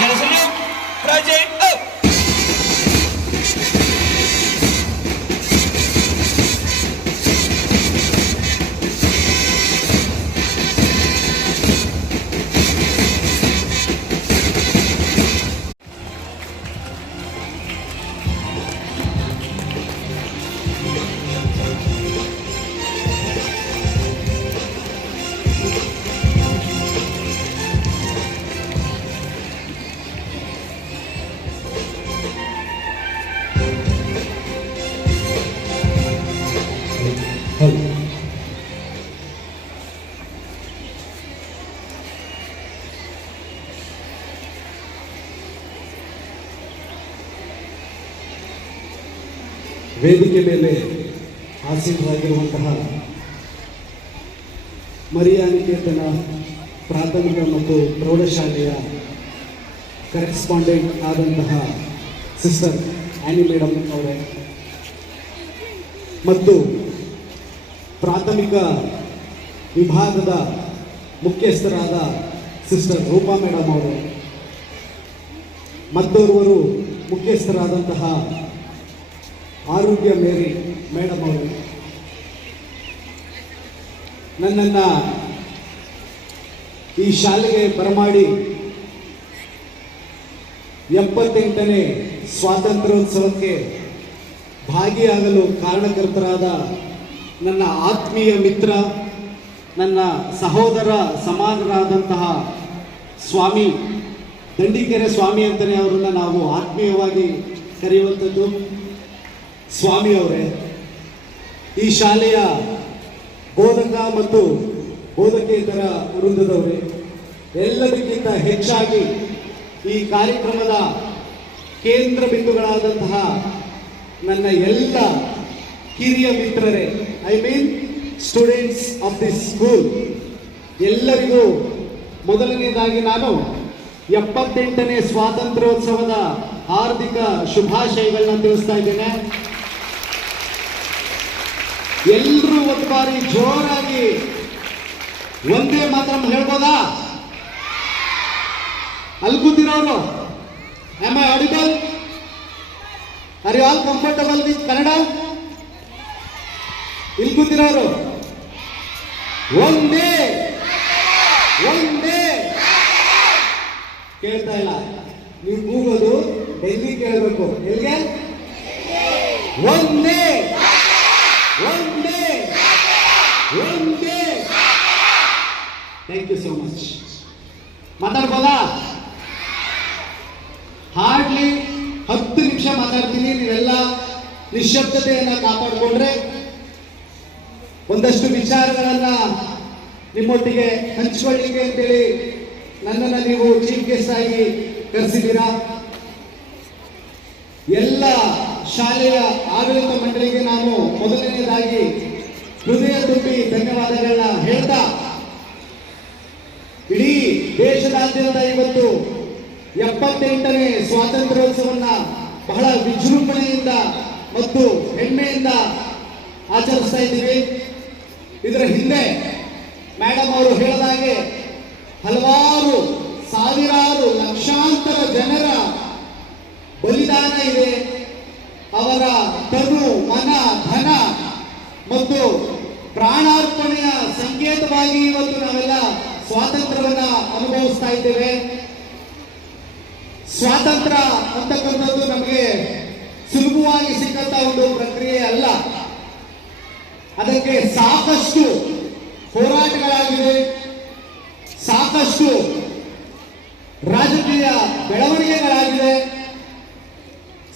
ಜನಸಂಖ್ಯೆ ಪ್ರಾಜೆಕ್ಟ್ ವೇದಿಕೆ ಮೇಲೆ ಆಸೀನರಾಗಿರುವಂತಹ ಮರಿಯಾ ನಿಕೇತನ ಪ್ರಾಥಮಿಕ ಮತ್ತು ಪ್ರೌಢಶಾಲೆಯ ಕರೆಸ್ಪಾಂಡೆಂಟ್ ಆದಂತಹ ಸಿಸ್ಟರ್ ಆ್ಯನಿ ಮೇಡಮ್ ಅವರೇ ಮತ್ತು ಪ್ರಾಥಮಿಕ ವಿಭಾಗದ ಮುಖ್ಯಸ್ಥರಾದ ಸಿಸ್ಟರ್ ರೂಪಾ ಮೇಡಮ್ ಅವರು ಮತ್ತೋರ್ವರು ಮುಖ್ಯಸ್ಥರಾದಂತಹ ಆರೋಗ್ಯ ಮೇರಿ ಮೇಡಮ್ ಅವರು ನನ್ನನ್ನು ಈ ಶಾಲೆಗೆ ಬರಮಾಡಿ 78ನೇ ಸ್ವಾತಂತ್ರ್ಯೋತ್ಸವಕ್ಕೆ ಭಾಗಿಯಾಗಲು ಕಾರಣಕರ್ತರಾದ ನನ್ನ ಆತ್ಮೀಯ ಮಿತ್ರ, ನನ್ನ ಸಹೋದರ ಸಮಾನರಾದಂತಹ ಸ್ವಾಮಿ ದಂಡಿಕೆರೆ ಸ್ವಾಮಿ ಅಂತಲೇ ಅವರನ್ನು ನಾವು ಆತ್ಮೀಯವಾಗಿ ಕರೆಯುವಂಥದ್ದು. ಸ್ವಾಮಿ ಅವರೇ, ಈ ಶಾಲೆಯ ಬೋಧಕ ಮತ್ತು ಬೋಧಕೇತರ ವೃಂದದವರೇ, ಎಲ್ಲದಕ್ಕಿಂತ ಹೆಚ್ಚಾಗಿ ಈ ಕಾರ್ಯಕ್ರಮದ ಕೇಂದ್ರ ಬಿಂದುಗಳಾದಂತಹ ನನ್ನ ಎಲ್ಲ ಹಿರಿಯ ಮಿತ್ರರೇ, I mean students of this school, ಎಲ್ಲರಿಗೂ ಮೊದಲನೇದಾಗಿ ನಾನು 78ನೇ ಸ್ವಾತಂತ್ರ್ಯೋತ್ಸವದ ಹಾರ್ದಿಕ ಶುಭಾಶಯಗಳನ್ನ ತಿಳಿಸ್ತಾ ಇದ್ದೇನೆ. ಎಲ್ಲರೂ ಒಂದು ಬಾರಿ ಜೋರಾಗಿ ಒಂದೇ ಮಾತ್ರ ಹೇಳ್ಬೋದಾ? ಅಲ್ಲಿ ಕೂತಿರೋರು, am I audible? Are you all comfortable with Kannada? ಇಲ್ಲಿ ಕೂತಿರೋರು ಒಂದೇ ಒಂದೇ ಕೇಳ್ತಾ ಇಲ್ಲ. ನೀವು ಕೂಗೋದು ಡೆಲ್ಲಿ ಕೇಳಬೇಕು. ಎಲ್ಲಿಗೆ? ಒಂದೇ ಒಂದೇ ಒಂದೇ. Thank you so much. ಮಾತಾಡ್ಬೋದಾ? ಹಾರ್ಡ್ಲಿ 10 ನಿಮಿಷ ಮಾತಾಡ್ತೀನಿ. ನೀವೆಲ್ಲ ನಿಶ್ಶಬ್ದತೆಯನ್ನು ಕಾಪಾಡಿಕೊಂಡ್ರೆ ಒಂದಷ್ಟು ವಿಚಾರಗಳನ್ನ ನಿಮ್ಮೊಟ್ಟಿಗೆ ಹಂಚಿಕೊಳ್ಳಿಕ್ಕೆ ಅಂತೇಳಿ ನನ್ನನ್ನು ನೀವು ಚೀಫ್ ಗೆಸ್ಟ್ ಆಗಿ ಕರೆಸಿದ್ದೀರಾ. ಎಲ್ಲ ಶಾಲೆಯ ಆಡಳಿತ ಮಂಡಳಿಗೆ ನಾನು ಮೊದಲನೇದಾಗಿ ಹೃದಯ ತುಂಬಿ ಧನ್ಯವಾದಗಳನ್ನ ಹೇಳ್ತಾ, ಇಡೀ ದೇಶದಾದ್ಯಂತ ಇವತ್ತು 78ನೇ ಸ್ವಾತಂತ್ರ್ಯೋತ್ಸವನ್ನ ಬಹಳ ವಿಜೃಂಭಣೆಯಿಂದ ಮತ್ತು ಹೆಮ್ಮೆಯಿಂದ ಆಚರಿಸ್ತಾ ಇದ್ದೀವಿ. ಇದರ ಹಿಂದೆ ಮೇಡಮ್ ಅವರು ಹೇಳಿದಾಗೆ ಹಲವಾರು ಸಾವಿರಾರು ಲಕ್ಷಾಂತರ ಜನರ ಬಲಿದಾನ ಇದೆ. ಅವರ ತನು ಮನ ಧನ ಮತ್ತು ಪ್ರಾಣಾರ್ಪಣೆಯ ಸಂಕೇತವಾಗಿ ಇವತ್ತು ನಾವೆಲ್ಲ ಸ್ವಾತಂತ್ರ್ಯವನ್ನ ಅನುಭವಿಸ್ತಾ ಇದ್ದೇವೆ. ಸ್ವಾತಂತ್ರ್ಯ ಅಂತಕ್ಕಂಥದ್ದು ನಮಗೆ ಸುಲಭವಾಗಿ ಸಿಕ್ಕಂತ ಒಂದು ಪ್ರಕ್ರಿಯೆ ಅಲ್ಲ. ಅದಕ್ಕೆ ಸಾಕಷ್ಟು ಹೋರಾಟಗಳಾಗಿದೆ, ಸಾಕಷ್ಟು ರಾಜಕೀಯ ಬೆಳವಣಿಗೆಗಳಾಗಿದೆ,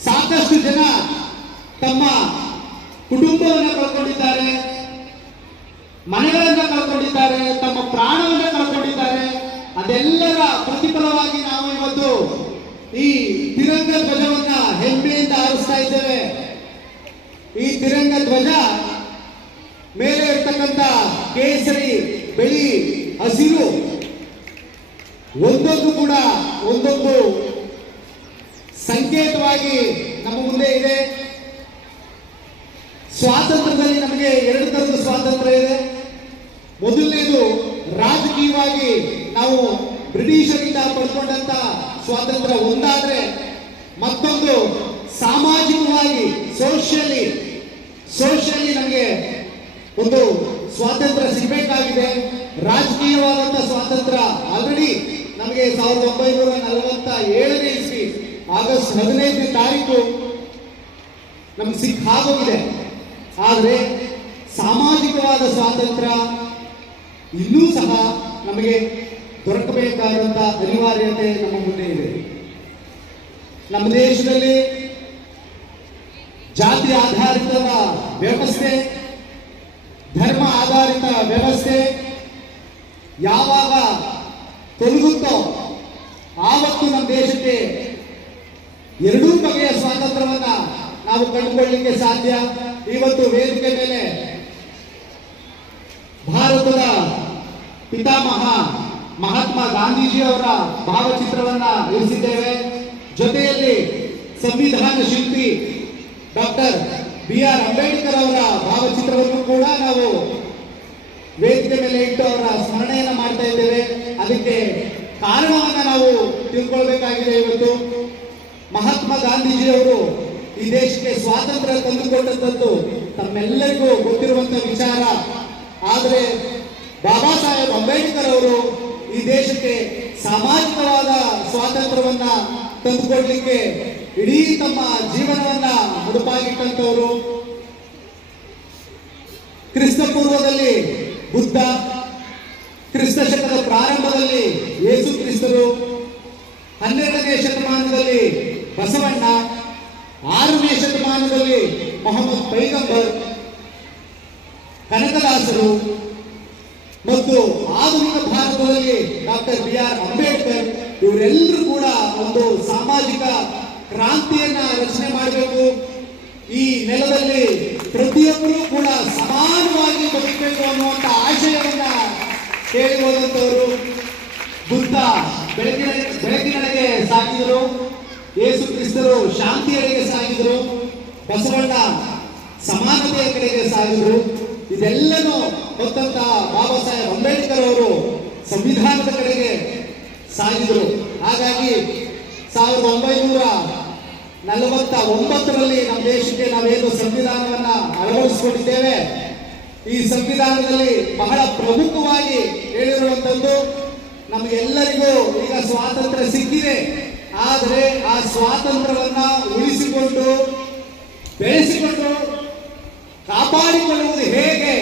ಸಾಕಷ್ಟು ಜನ ತಮ್ಮ ಕುಟುಂಬವನ್ನು ಕಳ್ಕೊಂಡಿದ್ದಾರೆ, ಮನೆಗಳನ್ನು ಕಳ್ಕೊಂಡಿದ್ದಾರೆ, ತಮ್ಮ ಪ್ರಾಣವನ್ನು ಕಳ್ಕೊಂಡಿದ್ದಾರೆ. ಅದೆಲ್ಲರ ಪ್ರತಿಫಲವಾಗಿ ನಾವು ಇವತ್ತು ಈ ತಿರಂಗ ಧ್ವಜವನ್ನ ಹೆಮ್ಮೆಯಿಂದ ಹಾರಿಸ್ತಾ ಇದ್ದೇವೆ. ಈ ತಿರಂಗ ಧ್ವಜ ಮೇಲೆ ಇರ್ತಕ್ಕಂಥ ಕೇಸರಿ, ಬಿಳಿ, ಹಸಿರು ಒಂದೊಂದು ಕೂಡ ಒಂದೊಂದು ಸಂಕೇತವಾಗಿ ನಮ್ಮ ಮುಂದೆ ಇದೆ. ಸ್ವಾತಂತ್ರ್ಯದಲ್ಲಿ ನಮಗೆ 2 ತರದ ಸ್ವಾತಂತ್ರ್ಯ ಇದೆ. ಮೊದಲನೇದು ರಾಜಕೀಯವಾಗಿ ನಾವು ಬ್ರಿಟಿಷರಿಂದ ಪಡ್ಕೊಂಡಂತ ಸ್ವಾತಂತ್ರ್ಯ ಒಂದಾದ್ರೆ ಮತ್ತೊಂದು ಸಾಮಾಜಿಕವಾಗಿ ಸೋಷಿಯಲಿ ನಮಗೆ ಒಂದು ಸ್ವಾತಂತ್ರ್ಯ ಸಿಗಬೇಕಾಗಿದೆ. ರಾಜಕೀಯವಾದಂಥ ಸ್ವಾತಂತ್ರ್ಯ ಆಲ್ರೆಡಿ ನಮಗೆ 1947ನೇ ಇಸ್ವಿ ಆಗಸ್ಟ್ 15ನೇ ತಾರೀಕು ನಮ್ಗೆ ಸಿಕ್ಕಾಗೋಗಿದೆ. ಆದರೆ ಸಾಮಾಜಿಕವಾದ ಸ್ವಾತಂತ್ರ್ಯ ಇನ್ನೂ ಸಹ ನಮಗೆ ದೊರಕಬೇಕಾದಂಥ ಅನಿವಾರ್ಯತೆ ನಮ್ಮ ಮುಂದೆ ಇದೆ. ನಮ್ಮ ದೇಶದಲ್ಲಿ ಜಾತಿ ಆಧಾರಿತ ವ್ಯವಸ್ಥೆ, ಧರ್ಮ ಆಧಾರಿತ ವ್ಯವಸ್ಥೆ ಯಾವಾಗ ತೊಲಗುತ್ತೋ ಆವತ್ತು ನಮ್ಮ ದೇಶಕ್ಕೆ ಎರಡೂ ಬಗೆಯ ಸ್ವಾತಂತ್ರ್ಯವನ್ನ ನಾವು ಕಂಡುಕೊಳ್ಳಲಿಕ್ಕೆ ಸಾಧ್ಯ. ಇವತ್ತು ವೇದಿಕೆ ಮೇಲೆ ಭಾರತದ ಪಿತಾಮಹ ಮಹಾತ್ಮ ಗಾಂಧೀಜಿಯವರ ಭಾವಚಿತ್ರವನ್ನ ಇರಿಸಿದ್ದೇವೆ. ಜೊತೆಯಲ್ಲಿ ಸಂವಿಧಾನ ಶಿಲ್ಪಿ ಡಾಕ್ಟರ್ BR ಅಂಬೇಡ್ಕರ್ ಅವರ ಭಾವಚಿತ್ರವನ್ನು ಕೂಡ ನಾವು ವೇದಿಕೆ ಮೇಲೆ ಇಟ್ಟು ಅವರ ಸ್ಮರಣೆಯನ್ನ ಮಾಡ್ತಾ ಇದ್ದೇವೆ. ಅದಕ್ಕೆ ಕಾರಣವನ್ನ ನಾವು ತಿಳ್ಕೊಳ್ಬೇಕಾಗಿದೆ. ಇವತ್ತು ಮಹಾತ್ಮ ಗಾಂಧೀಜಿಯವರು ಈ ದೇಶಕ್ಕೆ ಸ್ವಾತಂತ್ರ್ಯ ತಂದುಕೊಟ್ಟಂಥದ್ದು ತಮ್ಮೆಲ್ಲರಿಗೂ ಗೊತ್ತಿರುವಂತ ವಿಚಾರ. ಆದರೆ ಬಾಬಾ ಸಾಹೇಬ್ ಅಂಬೇಡ್ಕರ್ ಅವರು ಈ ದೇಶಕ್ಕೆ ಸಾಮಾಜಿಕವಾದ ಸ್ವಾತಂತ್ರ್ಯವನ್ನ ತಂದುಕೊಡ್ಲಿಕ್ಕೆ ಇಡೀ ತಮ್ಮ ಜೀವನವನ್ನ ಮುಡುಪಾಗಿಟ್ಟಂತವರು. ಕ್ರಿಸ್ತ ಪೂರ್ವದಲ್ಲಿ ಬುದ್ಧ, ಕ್ರಿಸ್ತ ಶಕದ ಪ್ರಾರಂಭದಲ್ಲಿ ಯೇಸು ಕ್ರಿಸ್ತರು, 12ನೇ ಶತಮಾನದಲ್ಲಿ ಬಸವಣ್ಣ, 6ನೇ ಶತಮಾನದಲ್ಲಿ ಮೊಹಮ್ಮದ್ ಪೈಗಂಬರ್, ಕನಕದಾಸರು ಮತ್ತು ಆಧುನಿಕ ಭಾರತದಲ್ಲಿ ಡಾಕ್ಟರ್ BR ಅಂಬೇಡ್ಕರ್ ಇವರೆಲ್ಲರೂ ಕೂಡ ಒಂದು ಸಾಮಾಜಿಕ ಕ್ರಾಂತಿಯನ್ನ ರಚನೆ ಮಾಡಬೇಕು. ಈ ನೆಲದಲ್ಲಿ ಪ್ರತಿಯೊಬ್ಬರೂ ಕೂಡ ಸಮಾನವಾಗಿ ಬದುಕಬೇಕು ಅನ್ನುವಂಥ ಆಶಯವನ್ನ ಹೇಳಿ ಹೋದಂಥವರು. ಬುದ್ಧ ಬೆಳಕಿನೆಡೆಗೆ ಸಾಗಿದರು, ಯೇಸು ಕ್ರಿಸ್ತರು ಶಾಂತಿಯೆಡೆಗೆ ಸಾಗಿದರು, ಬಸವಣ್ಣ ಸಮಾನತೆಯ ಕಡೆಗೆ ಸಾಗಿದರು. ಇದೆಲ್ಲನೂ ಹೊತ್ತಂತ ಬಾಬಾ ಸಾಹೇಬ್ ಅಂಬೇಡ್ಕರ್ ಅವರು ಸಂವಿಧಾನದ ಕಡೆಗೆ ಸಾಗಿದರು. ಹಾಗಾಗಿ 1949ರಲ್ಲಿ ನಮ್ಮ ದೇಶಕ್ಕೆ ನಾವೇನು ಸಂವಿಧಾನವನ್ನ ಅಳವಡಿಸಿಕೊಂಡಿದ್ದೇವೆ, ಈ ಸಂವಿಧಾನದಲ್ಲಿ ಬಹಳ ಪ್ರಮುಖವಾಗಿ ಹೇಳಿರುವಂತದ್ದು ನಮಗೆಲ್ಲರಿಗೂ ಈಗ ಸ್ವಾತಂತ್ರ್ಯ ಸಿಕ್ಕಿದೆ. ಆದರೆ ಆ ಸ್ವಾತಂತ್ರ್ಯವನ್ನ ಉಳಿಸಿಕೊಂಡು ಬೆಳೆಸಿಕೊಂಡು ಕಾಪಾಡಿಕೊಳ್ಳುವುದು ಹೇಗೆ?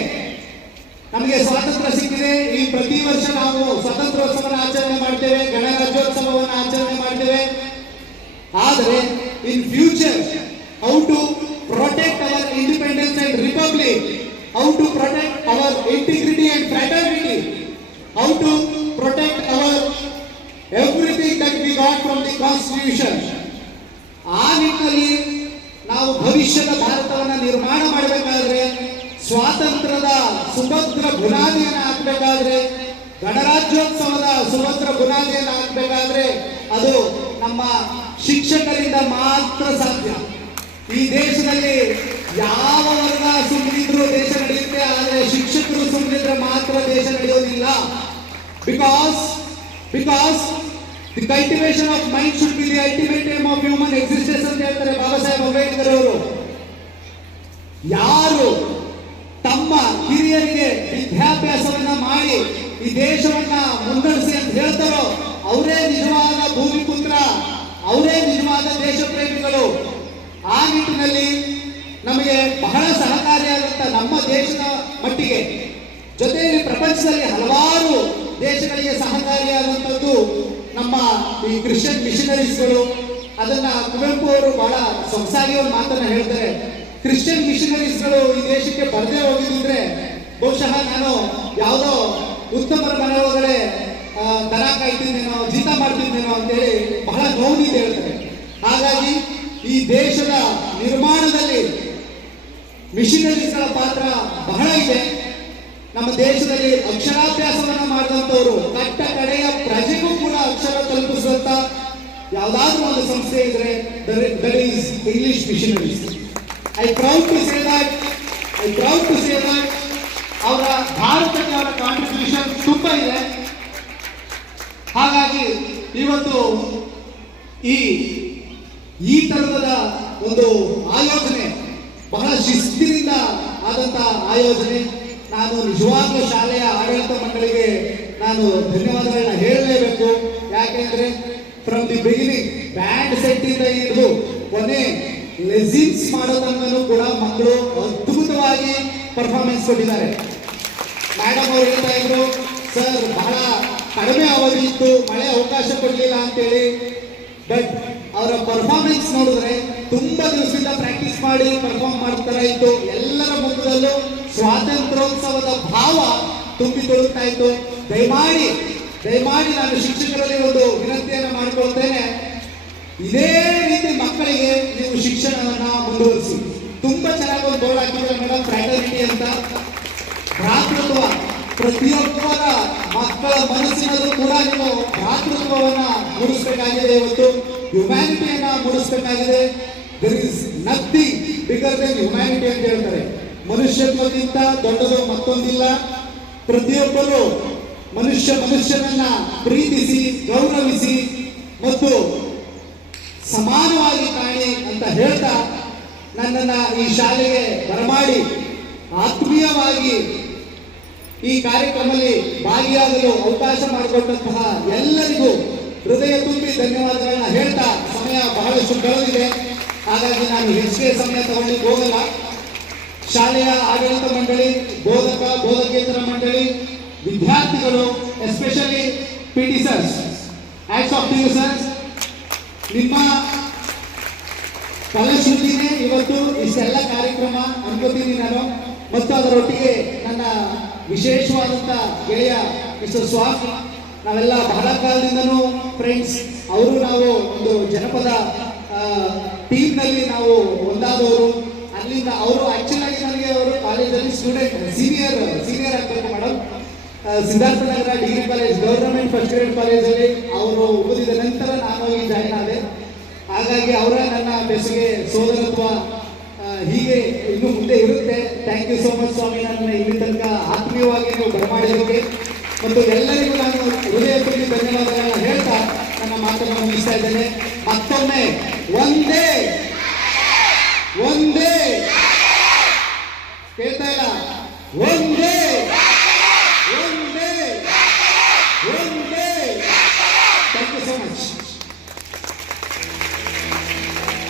ನಮಗೆ ಸ್ವಾತಂತ್ರ್ಯ ಸಿಕ್ಕಿದೆ. ಈ ಪ್ರತಿ ವರ್ಷ ನಾವು ಸ್ವಾತಂತ್ರ್ಯೋತ್ಸವವನ್ನು ಆಚರಣೆ ಮಾಡ್ತೇವೆ, ಗಣರಾಜ್ಯೋತ್ಸವವನ್ನು ಆಚರಣೆ ಮಾಡ್ತೇವೆ. ಆದರೆ in future how to protect our independence and republic, how to protect our integrity and fraternity, how to protect our everything that we got from the constitution. ಆ ನಿಟ್ಟಿನಲ್ಲಿ ನಾವು ಭವಿಷ್ಯದ ಭಾರತವನ್ನು ನಿರ್ಮಾಣ ಮಾಡಬೇಕಾದ್ರೆ, ಸ್ವಾತಂತ್ರ್ಯದ ಸುಭದ್ರ ಬುನಾದಿಯನ್ನು ಹಾಕಬೇಕಾದ್ರೆ, ಗಣರಾಜ್ಯೋತ್ಸವದ ಸುಭದ್ರ ಬುನಾದಿಯನ್ನು ಹಾಕಬೇಕಾದ್ರೆ ಅದು ನಮ್ಮ ಶಿಕ್ಷಕರಿಂದ ಮಾತ್ರ ಸಾಧ್ಯ. ಈ ದೇಶದಲ್ಲಿ ಯಾವ ವರ್ಗ ಸುಮ್ಮನಿದ್ರು ದೇಶ ನಡೆಯುತ್ತೆ, ಆದರೆ ಶಿಕ್ಷಕರು ಸುಮ್ಮನಿದ್ರೆ ಮಾತ್ರ ದೇಶ ನಡೆಯೋದಿಲ್ಲ. Because the cultivation of mind should be the ultimate aim of human existence ಅಂತ ಹೇಳ್ತಾರೆ ಬಾಬಾ ಸಾಹೇಬ್ ಅಂಬೇಡ್ಕರ್ ಅವರು. ಯಾರು ತಮ್ಮ ಹಿರಿಯರಿಗೆ ವಿದ್ಯಾಭ್ಯಾಸವನ್ನ ಮಾಡಿ ಈ ದೇಶವನ್ನ ಮುನ್ನಡೆಸಿ ಅಂತ ಹೇಳ್ತಾರೋ ಅವರೇ ನಿಜವಾದ ಭೂಮಿಪುತ್ರ, ಅವರೇ ನಿಜವಾದ ದೇಶ ಪ್ರೇಮಿಗಳು. ಆ ನಿಟ್ಟಿನಲ್ಲಿ ನಮಗೆ ಬಹಳ ಸಹಕಾರಿಯಾದಂಥ ನಮ್ಮ ದೇಶದ ಮಟ್ಟಿಗೆ, ಜೊತೆಯಲ್ಲಿ ಪ್ರಪಂಚದಲ್ಲಿ ಹಲವಾರು ದೇಶಗಳಿಗೆ ಸಹಕಾರಿಯಾದಂಥದ್ದು ನಮ್ಮ ಈ ಕ್ರಿಶ್ಚಿಯನ್ ಮಿಷನರೀಸ್ಗಳು. ಅದನ್ನ ಕುವೆಂಪು ಅವರು ಬಹಳ ಸೊಗಸಾಗಿ ಒಂದು ಮಾತನ್ನ ಹೇಳ್ತಾರೆ. ಕ್ರಿಶ್ಚಿಯನ್ ಮಿಷನರೀಸ್ಗಳು ಈ ದೇಶಕ್ಕೆ ಬರದೇ ಹೋಗಿದ್ರೆ ಬಹುಶಃ ನಾನು ಯಾವುದೋ ಉತ್ತಮರ ಮನೆ ಒಳಗಡೆ ದನ ಕಾಯ್ತಿದ್ದೇನೋ, ಜೀತ ಮಾಡ್ತಿದ್ದೇನೋ ಅಂತೇಳಿ ಬಹಳ ನೋವಿನಿಂದ ಹೇಳ್ತಾರೆ. ಹಾಗಾಗಿ ಈ ದೇಶದ ನಿರ್ಮಾಣದಲ್ಲಿ ಮಿಷನರೀಸ್ಗಳ ಪಾತ್ರ ಬಹಳ ಇದೆ. ನಮ್ಮ ದೇಶದಲ್ಲಿ ಅಕ್ಷರಾಭ್ಯಾಸವನ್ನ ಮಾಡಿದಂಥವ್ರು ಕಟ್ಟ ಕಡೆಯ ಪ್ರಜೆಗೂ ಕೂಡ ಅಕ್ಷರ ತಲುಪಿಸುವಂತ ಯಾವುದಾದ್ರೂ ಒಂದು ಸಂಸ್ಥೆ ಇದ್ರೆ that is English missionaries. I proud to say that ಅವರ ಭಾರತಕ್ಕೆ ಅವರ ಕಾಂಟ್ರಿಬ್ಯೂಷನ್ ತುಂಬಾ ಇದೆ. ಹಾಗಾಗಿ ಇವತ್ತು ಈ ತರಹದ ಒಂದು ಆಯೋಜನೆ ಬಹಳ ಶಿಸ್ತಿನಿಂದ ಆದಂತ ಆಯೋಜನೆ. ನಾನು ನಿಜವಾಗ್ಲೂ ಶಾಲೆಯ ಆಡಳಿತ ಮಂಡಳಿಗೆ ನಾನು ಧನ್ಯವಾದಗಳನ್ನ ಹೇಳಲೇಬೇಕು. ಯಾಕೆಂದ್ರೆ from the beginning band set ಇಂದ ಹಿಡಿದು ಕೊನೆ ಲೆಸಿನ್ಸ್ ಮಾಡೋ ತನಕನೂ ಕೂಡ ಮಕ್ಕಳು ಅದ್ಭುತವಾಗಿ ಪರ್ಫಾರ್ಮೆನ್ಸ್ ಕೊಟ್ಟಿದ್ದಾರೆ. ಮೇಡಮ್ ಅವರು ಹೇಳ್ತಾ ಇದ್ರು, ಸರ್ ಬಹಳ ಕಡಿಮೆ ಅವಧಿ ಇತ್ತು, ಮಳೆ ಅವಕಾಶ ಕೊಡಲಿಲ್ಲ ಅಂತೇಳಿ. ಬಟ್ ಅವರ ಪರ್ಫಾರ್ಮೆನ್ಸ್ ನೋಡಿದ್ರೆ ತುಂಬಾ ದಿವಸದಿಂದ ಪ್ರಾಕ್ಟೀಸ್ ಮಾಡಿ ಪರ್ಫಾರ್ಮ್ ಮಾಡ್ತಾ ಇತ್ತು. ಎಲ್ಲರ ಮುಖದಲ್ಲೂ ಸ್ವಾತಂತ್ರ್ಯೋತ್ಸವದ ಭಾವ ತುಂಬಿ ತುಳುಕ್ತಾ ಇತ್ತು. ದಯಮಾಡಿ ನಾನು ಶಿಕ್ಷಕರಲ್ಲಿ ಒಂದು ವಿನಂತಿಯನ್ನು ಮಾಡಿಕೊಳ್ತೇನೆ, ಇದೇ ರೀತಿ ಮಕ್ಕಳಿಗೆ ನೀವು ಶಿಕ್ಷಣವನ್ನ ಮುಂದುವರಿಸಿ. ತುಂಬಾ ಚೆನ್ನಾಗಿ ಒಂದು ಬೋರ್ಡ್ ಹಾಕಿದ್ರೆ ಮೇಡಮ್, ಫ್ರಾಟರ್ನಿಟಿ ಅಂತ. ಭ್ರಾತೃತ್ವ ಪ್ರತಿಯೊಬ್ಬರ ಮಕ್ಕಳ ಮನಸ್ಸಿನಲ್ಲೂ ಕೂಡ ನೀವು ಭ್ರಾತೃತ್ವವನ್ನ ಮೂಡಿಸಬೇಕಾಗಿದೆ. ಇವತ್ತು ಹ್ಯುಮ್ಯಾನಿಟಿಯನ್ನ ಮೂಡಿಸಬೇಕಾಗಿದೆ. There is nothing bigger than humanity ಅಂತ ಹೇಳ್ತಾರೆ. ಮನುಷ್ಯತ್ವಕ್ಕಿಂತ ದೊಡ್ಡದು ಮತ್ತೊಂದಿಲ್ಲ. ಪ್ರತಿಯೊಬ್ಬರು ಮನುಷ್ಯನನ್ನ ಪ್ರೀತಿಸಿ, ಗೌರವಿಸಿ ಮತ್ತು ಸಮಾನವಾಗಿ ಕಾಣಿ ಅಂತ ಹೇಳ್ತಾ ನನ್ನನ್ನ ಈ ಶಾಲೆಗೆ ಬರಮಾಡಿ ಆತ್ಮೀಯವಾಗಿ ಈ ಕಾರ್ಯಕ್ರಮದಲ್ಲಿ ಭಾಗಿಯಾಗಲು ಅವಕಾಶ ಮಾಡಿಕೊಟ್ಟಂತಹ ಎಲ್ಲರಿಗೂ ಹೃದಯ ತುಂಬಿ ಧನ್ಯವಾದಗಳನ್ನ ಹೇಳ್ತಾ, ಸಮಯ ಬಹಳಷ್ಟು ಕಳೆದಿದೆ, ಹಾಗಾಗಿ ನಾನು ಹೆಚ್ಚಿಗೆ ಸಮಯ ತಗೊಳ್ಳಿಕ್ಕೆ ಹೋಗಲ್ಲ. ಶಾಲೆಯ ಆಡಳಿತ ಮಂಡಳಿ, ಬೋಧಕೇತರ ಮಂಡಳಿ, ವಿದ್ಯಾರ್ಥಿಗಳು, especially PT sirs, hats off to you sirs. ನಿಮ್ಮ ಫಲಶ್ರುತಿನೇ ಇವತ್ತು ಇಷ್ಟೆಲ್ಲ ಕಾರ್ಯಕ್ರಮ ಅನ್ಕೋತೀನಿ ನಾನು. ಮತ್ತು ಅದರೊಟ್ಟಿಗೆ ನನ್ನ ವಿಶೇಷವಾದಂಥ ಗೆಳೆಯ ಮಿಸ್ಟರ್ ಸ್ವಾಮಿ, ನಾವೆಲ್ಲ ಬಹಳ ಕಾಲದಿಂದನೂ ಫ್ರೆಂಡ್ಸ್. ಅವರು ನಾವು ಒಂದು ಜನಪದ ಟೀಮ್ನಲ್ಲಿ ನಾವು ಒಂದಾದವರು. ಅಲ್ಲಿಂದ ಅವರು ಆಕ್ಚುಲ್ ಆಗಿ ನನಗೆ ಅವರು ಕಾಲೇಜಲ್ಲಿ ಸ್ಟೂಡೆಂಟ್ ಸೀನಿಯರ್ ಆಗಬೇಕು madam. Siddhartha Nagar degree college, government first grade ಕಾಲೇಜಲ್ಲಿ ಅವರು ಓದಿದ ನಂತರ ನಾನು ಹೋಗಿ ಜಾಯ್ನ್ ಆದೆ. ಹಾಗಾಗಿ ಅವರ ನನ್ನ ಬೆಸಗೆ ಸೋದರತ್ವ ಹೀಗೆ ಇನ್ನು ಮುಂದೆ ಇರುತ್ತೆ. ಥ್ಯಾಂಕ್ ಯು ಸೋ ಮಚ್ ಸ್ವಾಮಿ, ನನ್ನ ಇಲ್ಲಿ ತನಕ ಆತ್ಮೀಯವಾಗಿ ನೀವು ಬರಮಾಡಿರೋಕ್ಕೆ. ಮತ್ತು ಎಲ್ಲರಿಗೂ ನಾನು ಹೃದಯ ತುಂಬಿ ಧನ್ಯವಾದಗಳನ್ನ ಹೇಳ್ತಾ ನನ್ನ ಮಾತನ್ನು ಮುಗಿಸ್ತಾ ಇದ್ದೇನೆ. ಮತ್ತೊಮ್ಮೆ ಒಂದೇ